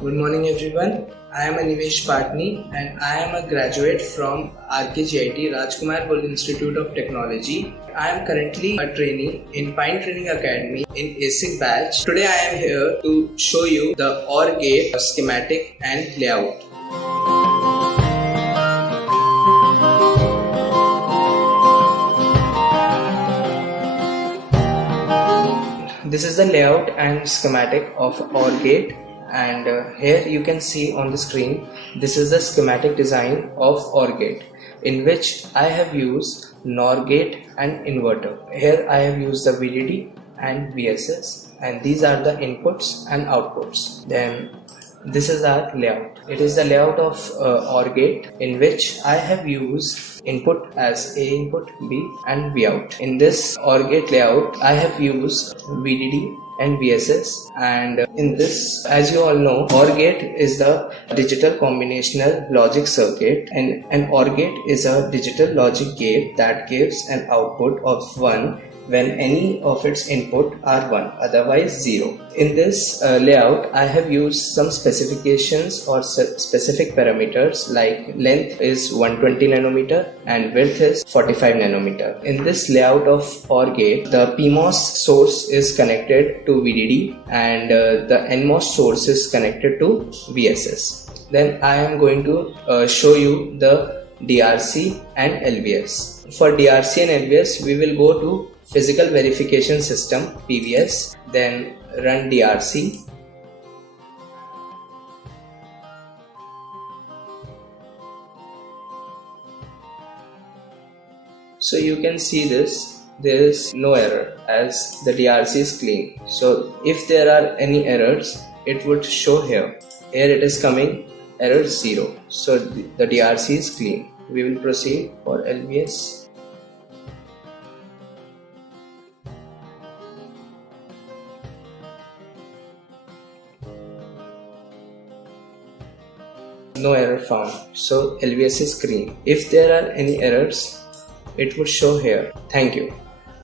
Good morning everyone. I am Animesh Patney and I am a graduate from RKGIT Rajkumar Gold Institute of Technology. I am currently a trainee in PinE Training Academy in ASIC batch. Today I am here to show you the OR gate schematic and layout. This is the layout and schematic of OR gate. And here you can see on the screen, this is the schematic design of OR gate, in which I have used NOR gate and inverter. Here I have used the VDD and VSS, and these are the inputs and outputs. Then this is our layout. It is the layout of OR gate, in which I have used input as A input, B and V out. In this OR gate layout, I have used VDD and VSS, and in this, as you all know, OR gate is the digital combinational logic circuit, and an OR gate is a digital logic gate that gives an output of 1 when any of its input are 1, otherwise 0. In this layout, I have used some specifications or specific parameters, like length is 120 nanometer and width is 45 nanometer. In this layout of OR gate, the PMOS source is connected to VDD and the NMOS source is connected to VSS. Then I am going to show you the DRC and LVS. For DRC and LVS, we will go to Physical Verification System PVS, then run DRC. So you can see this, there is no error as the DRC is clean. So if there are any errors, it would show here. Here it is coming error 0. So the DRC is clean. We will proceed for LVS. No error found, so LVS is green. If there are any errors, it would show here. Thank you.